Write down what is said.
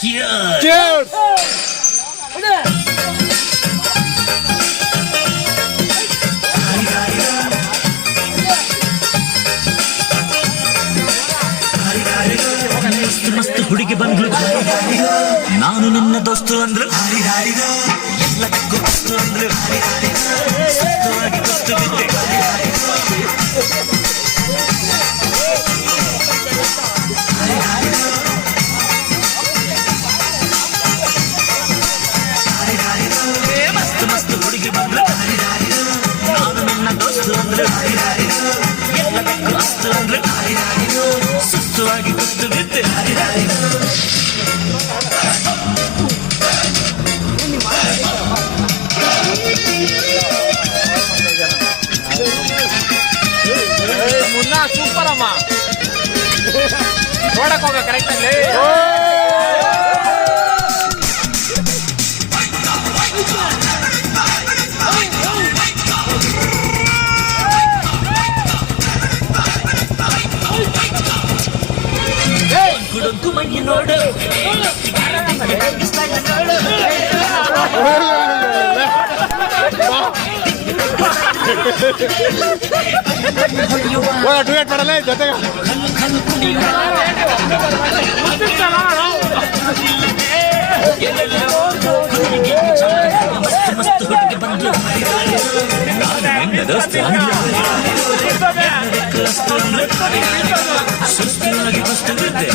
Cheers! ಮಸ್ತ್ ಹುಡುಗಿ ಬಂದ್ಲು, ನಾನು ನಿನ್ನ ದೋಸ್ತು ಅಂದ್ರು, ಎಲ್ಲಕ್ಕೂ ದೋಸ್ತು ಅಂದ್ರು, ಸುತ್ತವಾಗಿ ಗೊತ್ತು ಬಿದ್ದೆ. ಮಸ್ತ್ ಮಸ್ತ್ ಹುಡುಗಿ ಬಂದ್ಲು, ನಾನು ನಿನ್ನ ದೋಸ್ತು ಅಂದ್ರು, ಎಲ್ಲಕ್ಕೂ ದೋಸ್ತು ಅಂದ್ರು, ಸುತ್ತವಾಗಿ ಗೊತ್ತು ಬಿದ್ದೆ. ಮುನ್ನ ಸೂಪರ್ ಅಮ್ಮ ನೋಡಕ್ ಹೋಗ ಕರೆಕ್ಟ್ ಅಲ್ಲಿ ಕುಡುಕು ಮಣ್ಣಿ ನೋಡು ಡುಯೆಟ್ ಮಾಡಲ್ಲ ಜೊತೆಗೆ ಮಸ್ತ್ ಹುಡುಗಿ ಬಂದ್ರು, ಸುಸ್ತಾಗಿ ಗೊತ್ತು ಬಿದ್ದೆ.